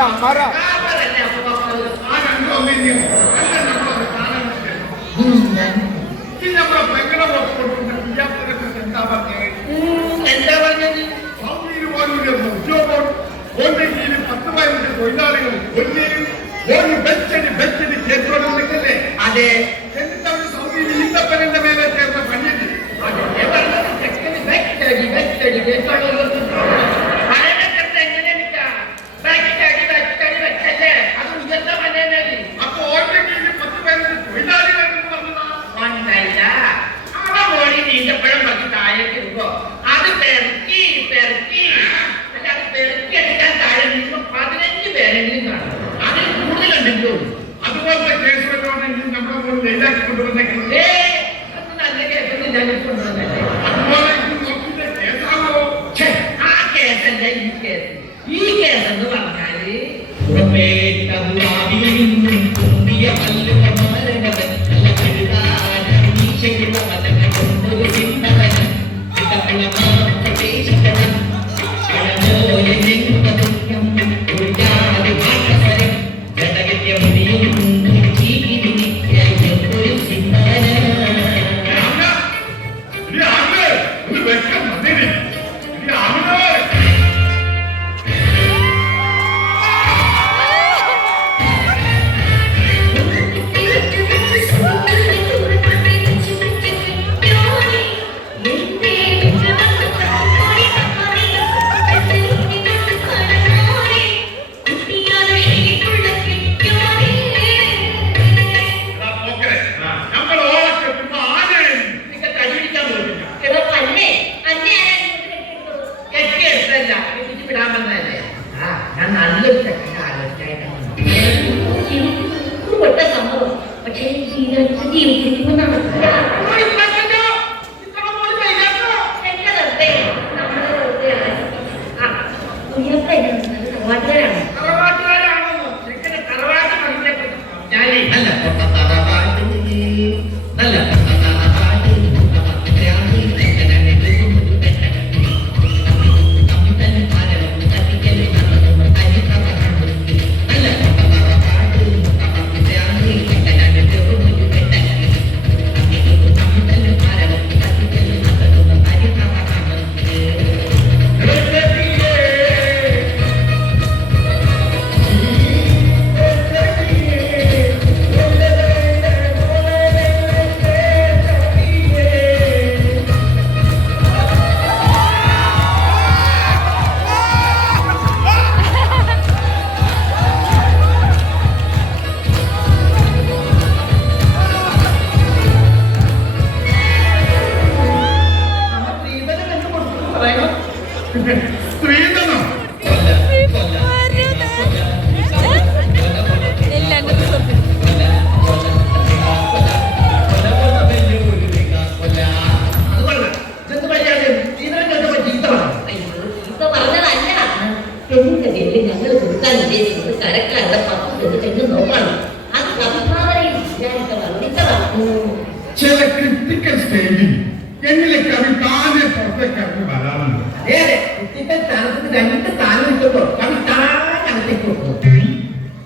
हमारा അതെ നീന്തപ്പഴം കുറച്ച് താഴേക്ക് ഇടുമ്പോ അത് പെറുക്കി പെറുക്കി അല്ലാതെ പെറുക്കി എടുക്കാൻ താഴെ നിൽക്കുമ്പോ 15 പേരെങ്കിലും കാണും. അതിൽ കൂടുതലുണ്ടെങ്കിലും അതുപോലത്തെ കേസ് വെച്ചോണെങ്കിൽ നമ്മുടെ മുകളിൽ നെയ്യാക്കി കൊണ്ടുവന്നേക്കുന്നത് നല്ല കേസൊന്നും ഞങ്ങൾ കൊണ്ടുവന്നല്ലേ. അതുപോലെ കേസാണോ? ആ കേസല്ല ഈ കേസ്. ഈ കേസ് എന്ന് പറഞ്ഞാല് ചില ക്രിട്ടിക്കൽ സ്റ്റേജിൽ എന്നിലേക്ക് അത് താനെ പുറത്തേക്ക് ഇറങ്ങി വരാറുണ്ട്.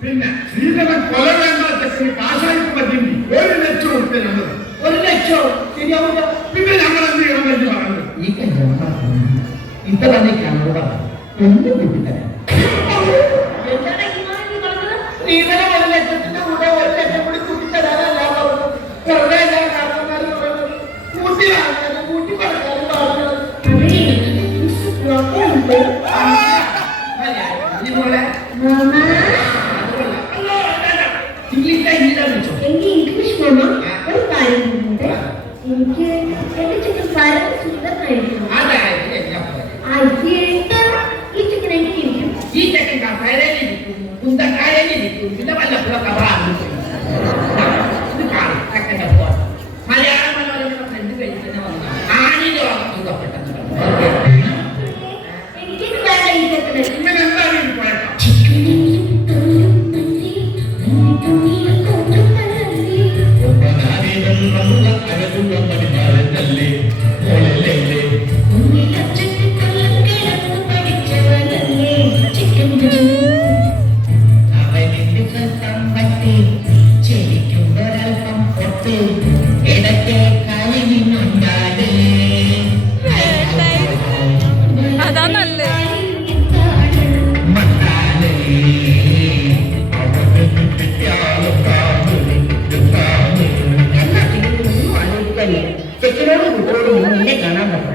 പിന്നെ ശ്രീധരൻ കൊല വേണ്ട ചെക്കന് കാശായിട്ട് പറ്റില്ല 1 ലക്ഷം കൊടുത്തത് 1 ലക്ഷം ശരിയാവില്ല. പിന്നെ ഞങ്ങൾ എന്ത് ചെയ്യണം എന്ന് പറയുന്നത് ഈ ഇത്ര ഒന്നും കിട്ടിത്തരാം. ശ്രീധരൻ 1 ലക്ഷത്തിന്റെ കൂടെ 1 ലക്ഷം കൂടി കൂട്ടിത്തരാനല്ല വെറുതെ കൂട്ടി കൂട്ടി പറഞ്ഞാലും ഇംഗ്ലീഷ് മാമ ഒരു കാര്യം എനിക്ക് എന്റെ ചിക്കൻ വളരെ സുന്ദരമായിരിക്കും. ഈ ചിക്കൻ എനിക്കിരിക്കും. ഈ ചിക്കൻ കസേരയിലിരിക്കും, കുന്തക്കാരയിലിരിക്കും, പിന്നെ വല്ലപ്പോഴും കവറാകും. മലയാള മനോരമ ഫ്രണ്ട് കഴിക്കുന്ന അതാ നല്ലത്. ചെക്കിനോട് കുട്ടിയോട് നിന്നെ കാണാൻ പറഞ്ഞു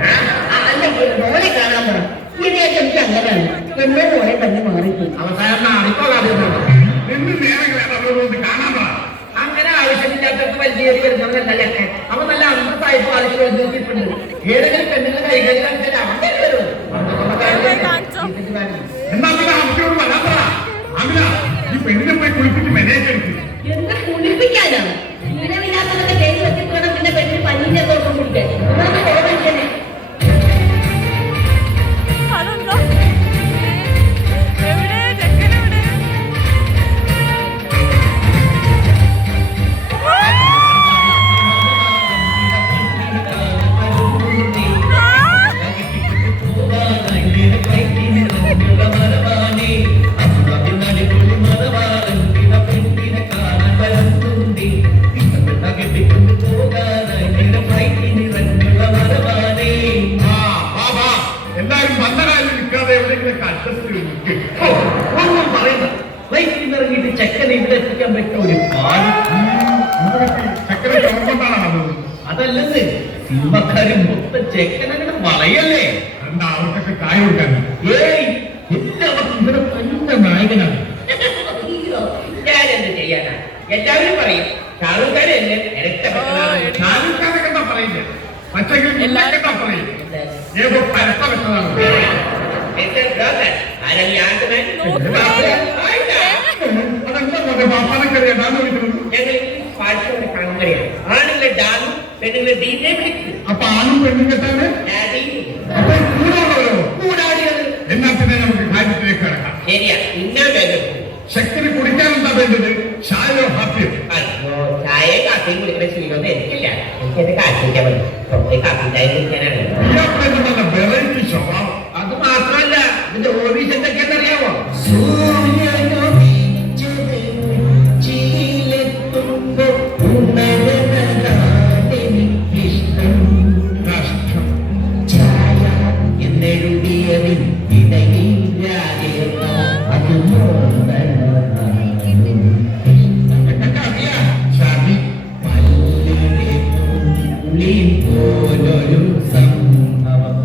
അല്ല മോനെ കാണാൻ പറഞ്ഞു ഇതിനൊക്കെ എനിക്ക് അങ്ങനെയാണ് എന്നെ മോനെ തന്നെ മാറിപ്പോയി അവസാനം അടുത്തോളാതെ നിന്ന് നേരം അവരോട് കാണാൻ പറ. അങ്ങനെ ആവശ്യമില്ലാത്തത് വലിയേറി വരുന്നവരല്ലൊക്കെ അവൻ നല്ല അന്തസ്സായിട്ട് ആവശ്യം നോക്കിയിട്ടുണ്ട്. ഏതെങ്കിലും പെണ്ണുങ്ങൾ കൈകാര്യം കാണിച്ചാൽ അവൻ തന്നെ വരും. കാണിച്ചോ? എന്നാ പിന്നെ അമ്മയോട് വരാൻ പറ. അമില ഈ പെണ്ണിനെ പോയി കുളിപ്പിച്ച് മെനേജെടുക്കും. എന്നെ കുളിപ്പിക്കാനാണ് ഇങ്ങനെയില്ലാത്തതൊക്കെ കേസ് വെച്ചിട്ട് വേണം പിന്നെ പെണ്ണിന് പഞ്ഞിന്റെ തോട്ടം കുടിക്കാൻ ഒന്നാമത് ഓർമ്മിക്കണേ അതെന്താ? എവിടെ ചെക്കനെവിടെ? എല്ലാരും ബന്ധകാലിൽ നിൽക്കാതെ എവിടെയെങ്കിലും അഡ്ജസ്റ്റ് ചെയ്ത് ഒന്നും പറയുന്ന ഫ്ലൈറ്റിൽ ഇറങ്ങിയിട്ട് ചെക്കനെ ഇവിടെ എത്തിക്കാൻ പറ്റുന്ന ഒരു പാട്. ചക്കര ചോർക്കൊണ്ടാണ് വന്നത്. അതല്ലെന്ന് സിനിമക്കാരും മൊത്തം ചെക്കനങ്ങനെ വളയല്ലേ. എന്താ അവർക്കൊക്കെ കായ കൊടുക്കാൻ ഏയ് എല്ലാവർക്കും ഇവിടെ നല്ല നായകനാണ്. ഞാനെന്ത് ചെയ്യാനാ? എല്ലാവരും പറയും ഷാറൂഖ് ഖാൻ എന്നെ ഇരട്ടപ്പെട്ടതാണ്. ഷാരൂഖ് ഖാനൊക്കെ എന്താ പറയില്ല, പക്ഷെങ്കിൽ എന്താ പറയും ഏതോ പരത്ത വെച്ചതാണ്. അതെന്താ പോലെ ബാപ്പാനക്കറിയാം ഞാൻ വിളിക്കുന്നത്. ആണുങ്ങളെ ഡാനും പെണ്ണുങ്ങളെ ഡീനെ വിളിക്കും. അപ്പൊ ആണും പെണ്ണും കെട്ടാണ് അപ്പൊ കൂടാണല്ലോ. കൂടാടിയത് എന്നാൽ പിന്നെ നമുക്ക് കാര്യത്തിലേക്ക് കിടക്കാം. ശരിയാ. ഇന്ന വേഗം ശക്തിന് കുടിക്കാൻ എന്താ വേണ്ടത്? ചായയോ ഹാപ്പിയോ? അയ്യോ, ചായ കാപ്പിയും കുടിക്കുന്ന ശീലമൊന്നും എനിക്കില്ല. എനിക്കത് കാച്ചിക്കാൻ പറ്റും. തൊട്ടേ കാപ്പി ചായ കുടിക്കാനാണ്. ഇയാൾക്ക് നല്ല വെറൈറ്റി സ്വഭാവം. അത് മാത്രമല്ല ഇതിന്റെ ഓഫീസ് എന്തൊക്കെയാണെന്ന് അറിയാമോ? രാഷ്ട്രം എന്നെഴുതിയതിൽ ഇടയില്ലാതെ അത് ഇതൊക്കെ അറിയാം. ചതി പോലൊരു സംഭവം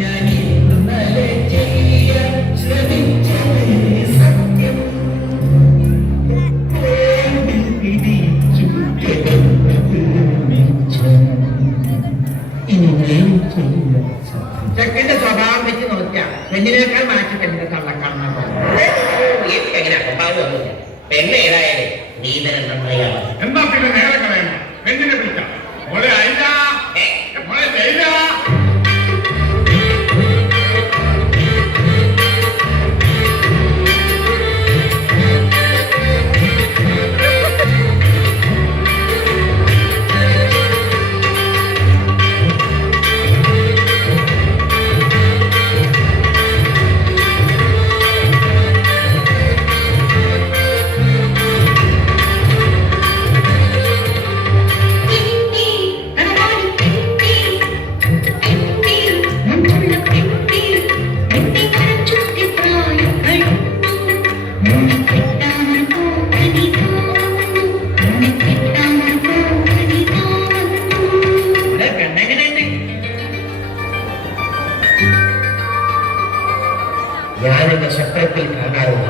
ഞാൻ ഇന്നലെ ചെയ്യാൻ ശ്രമിച്ചത് സത്യം പിടിച്ചു ചെക്കന്റെ സ്വഭാവം വെച്ച് നോക്കിയാ പെണ്ണിനേക്കാൾ മാറ്റി പെണ്ണിന്റെ കള്ളക്കണ്ണ എങ്ങനെ അപ്പാവുന്നില്ല. പെണ്ണ് ഏതായാലും നീതരം നന്നായാണ്. എന്നാ പിന്നെ നേരെ കളയണം. പെണ്ണിനെ വിളിക്കാം. മോളെ അയില, മോളെ ലൈല. ഞാനെന്റെ ശബ്ദത്തിൽ കാണാറുള്ള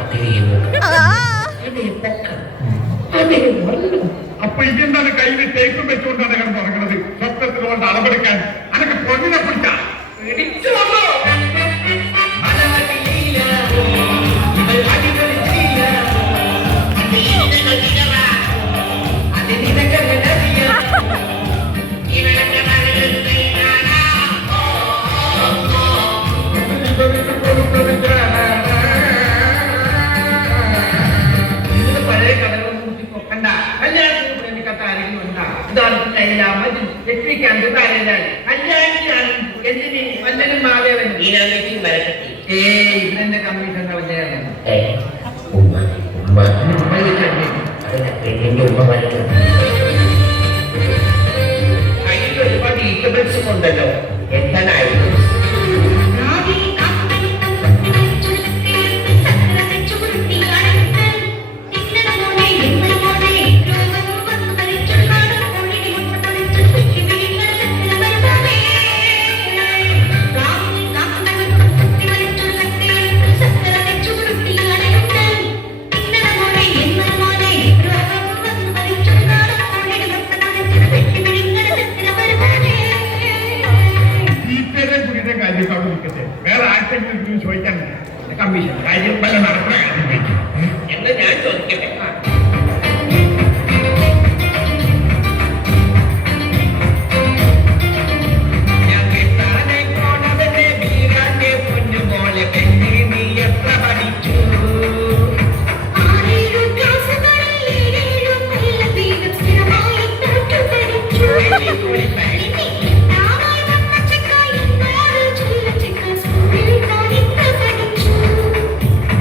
അപ്പൊ ഇതെന്താണ് കയ്യിൽ തേക്കും വെച്ചുകൊണ്ടാണ് കിടന്ന് തുടങ്ങുന്നത്? സ്വപ്നത്തിൽ കൊണ്ട് അളവെടുക്കാൻ അനക്ക് പൊന്നിനെ പിടിച്ചാ പിടിച്ചു വന്നോ? രണ്ട് തലയിലാണ് കല്യാണിയാണ് എന്തിന് വല്ലനും മാവേവൻ ഈനാമേക്കും വരട്ടെ. ഇവരെന്റെ കമ്മീഷൻ വല്ലതാണ് ഉമ്മ ഉമ്മ അതല്ല പെണ്ണിന്റെ ഉമ്മ പറയുന്നത്. കയ്യിൽ ഒരുപാട് ഈക്വൽസ് ഉണ്ടല്ലോ, എന്താണായിരുന്നു? വേറെ ആർക്കെങ്കിലും ചോദിക്കാൻ കമ്മീഷൻ കാര്യം പല നടക്കുന്ന കാര്യം എന്ന് ഞാൻ ചോദിക്കട്ടെ. ഞാൻ കേട്ടാനെ കോണവനെ വീരാന്റെ പൊന്നുമോളെ പെണ്ണി നീ എത്ര പഠിച്ചു?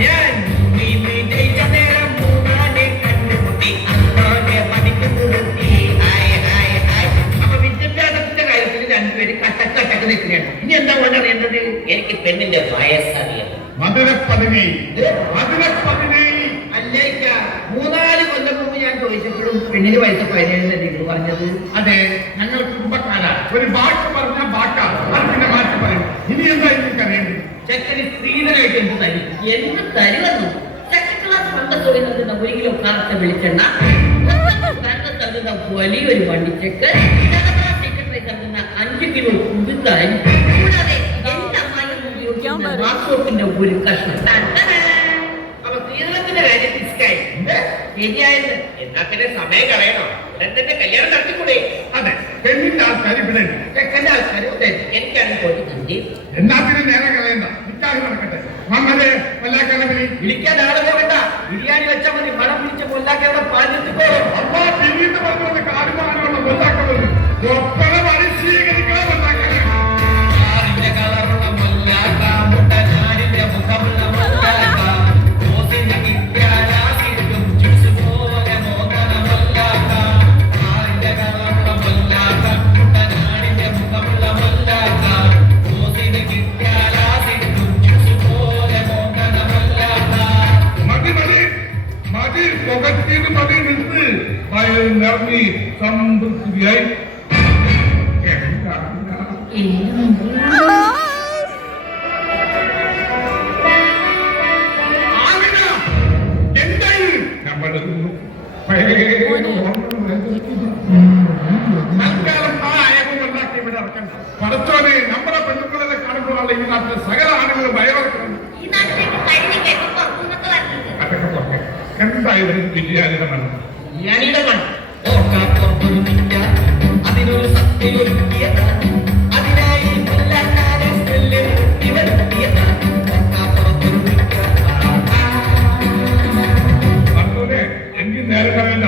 ഞാൻ നീ ജയിച്ച നേരം മൂന്നാനെ കണ്ടുമുട്ടി അന്നോനെ പഠിക്കുന്നു നിർത്തി. അപ്പൊ വിദ്യാഭ്യാസത്തിന്റെ കാര്യത്തിൽ രണ്ടുപേര് കട്ടക്കട്ടക്ക് നിൽക്കുകയാണ്. ഇനി എന്താ കൊണ്ട് അറിയേണ്ടത്? എനിക്ക് പെണ്ണിന്റെ വയസ്സറിയാം. മധുരപ്പതിനേഴ് അല്ലേക്ക 3-4 കൊല്ലം മുമ്പ് ഞാൻ ചോദിച്ചപ്പോഴും പെണ്ണിന് വയസ്സ് 17 നിങ്ങൾ പറഞ്ഞത്. അതെ, ഞങ്ങൾ കുടുംബക്കാരാ. ഒരു വാക്ക് പറഞ്ഞ വാക്കാണ്, അത് പിന്നെ മാറ്റി പറയും. ഇനി എന്താ നിങ്ങൾക്ക് അറിയേണ്ടത്? ചെക്കന് സ്ത്രീധനായിട്ട് എന്ത് തരും? എന്ത് തരുമെന്നു? സെക്കൻഡ് ക്ലാസ് ഫണ്ട് തൊഴിലുന്ന 1 കിലോ കറുത്ത വെളിച്ചെണ്ണ, തരുന്ന വലിയൊരു വണ്ടിച്ചെക്ക്, സെക്രട്ടറി തരുന്ന 5 കിലോ കുടുത്താൻ, കൂടാതെ എന്റെ അമ്മായി ഉപയോഗിക്കുന്ന വാസോപ്പിന്റെ ഒരു കഷ്ണം. അപ്പൊ സ്ത്രീധനത്തിന്റെ കാര്യം ഫിസ്കായി ശരിയായത്. എന്നാ പിന്നെ സമയം കളയണോ? എന്നെ കല്യാണം നടത്തിക്കൂടെ? അതെ, പെണ്ണിന്റെ ആൾക്കാർ ഇവിടെ ഉണ്ട്. ചെക്കന്റെ ആൾക്കാരും എനിക്കാണ് ചോദിക്കുന്നത്. എന്നാ പിന്നെ നേരം കളയണ്ട, നിക്കാഹ് നടക്കട്ടെ. മമ്മതെ വല്ലാക്കലവിളി വിളിക്കാൻ ആളെ പോകണ്ട, ബിരിയാണി വെച്ചാൽ മതി. മണം പിടിച്ച കൊല്ലാക്കി അവിടെ പാലിച്ചിപ്പോഴും അമ്മ പിന്നീട് പറഞ്ഞത് കാലുമാനുള്ള വല്ലാക്കലത് ഒപ്പന പരിശീകരിക്കണം. വല്ലാക്കല മതി നിന്ന് നിറഞ്ഞി സംതൃപ്തിയായി. എന്തായി നമ്മൾ തൽക്കാലം ആ അയവും ഉണ്ടാക്കി ഇവിടെ ഇറക്കണ്ട. പടച്ചോനെ, നമ്മുടെ പെണ്ണുങ്ങളെ കാണുമ്പോഴാണ് ഈ നാട്ടിലെ സകല ആളുകളും വയറിറക്കുന്നത്. അതൊക്കെ പറഞ്ഞേ എന്തായാലും ബിരിയാണിയുടെ മണ്ണ്. ബിരിയാണിയുടെ മണം അതിനൊരു സത്യം അതിനായി പടച്ചോനെ, എനിക്ക് നേരം കളയണ്ട.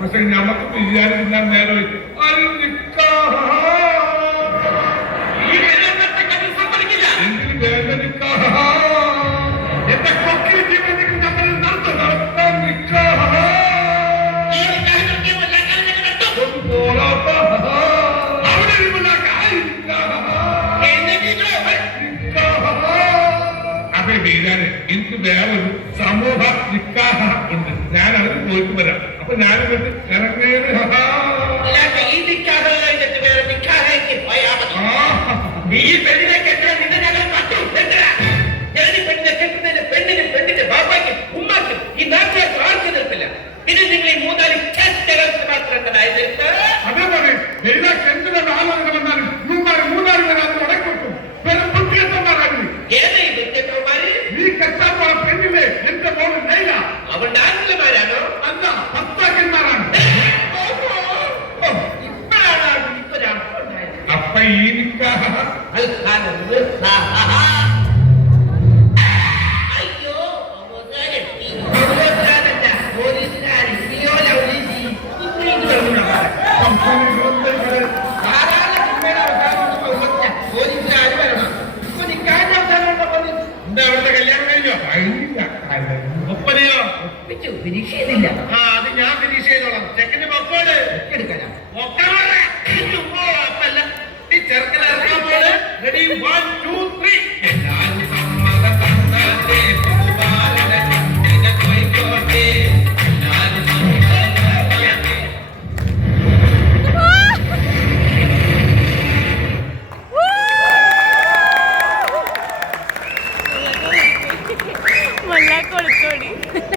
പക്ഷെ നമുക്ക് ബിരിയാണി തിന്നാൻ നേരം ഈ വേദനപ്പെട്ട സമ്മതിക്കില്ല. എങ്കിലും വേദനിക്ക എന്റെ കൊക്കിൽ ജീവനിക്ക് നമ്മൾ നടത്താൻ ഈ നിക്കാഹിനൊക്കെ വല്ലാക്കാൻ ഞാൻ വെട്ടും. അവിടെ അപ്പൊ ബിരിയാണി എനിക്ക് വേറൊരു സമൂഹ നിക്കാഹ ഉണ്ട്. ഞാൻ അതിന് പോയിട്ട് വരാം. അപ്പൊ ഞാനിങ്ങോട്ട് അല്ലാതെ ഈ നിക്കാഹ് കഴിഞ്ഞിട്ട് വേറെ നിക്കാഹിലേക്ക് പോയാൽ മതി. ഈ പെണ്ണിനെ കെട്ടാൻ നിന്നെ ഞങ്ങൾ കണ്ടു. ഞാൻ ഈ പെണ്ണിനെ കെട്ടുന്നതിന് പെണ്ണിന്റെ ബാബയ്ക്കും ഉമ്മാക്കും ഈ നാട്ടുകാർക്ക് ആർക്കും നിൽപ്പില്ല. പിന്നെ നിങ്ങൾ ഈ മൂന്നാല് കേസുകൾക്ക് മാത്രം ഉണ്ടായിരുന്നിട്ട് അതേപോലെ എല്ലാ കെട്ടിലുള്ള ആളുകൾ വന്നാലും മൂന്നാല് പേര് അത് ഉടക്കൊട്ടും വെറും ബുദ്ധിയത്തന്മാരായിരുന്നു. ഏതാ ഈ വ്യക്തിത്വമാര്? നീ കെട്ടാൻ പോയ പെണ്ണിലെ എന്റെ മോള് ലൈല അവളുടെ ആത്മമാരാണോ? അല്ല ഭർത്താക്കന്മാരാണ്. ഇപ്പോഴാണ് ഇപ്പൊരർത്ഥമുണ്ടായത്. അപ്പൊ ഈ നിക്കാഹ അയ്യോ അവസാനെത്തി. പോലീസുകാരൻ പോലീസുകാർ വരണം. ഇപ്പൊ നിക്കാന്റെ അവസാനം എന്താ അവരുടെ കല്യാണം കഴിഞ്ഞോ? കഴിഞ്ഞില്ല. ഒപ്പനയോ? നിഷേധില്ല.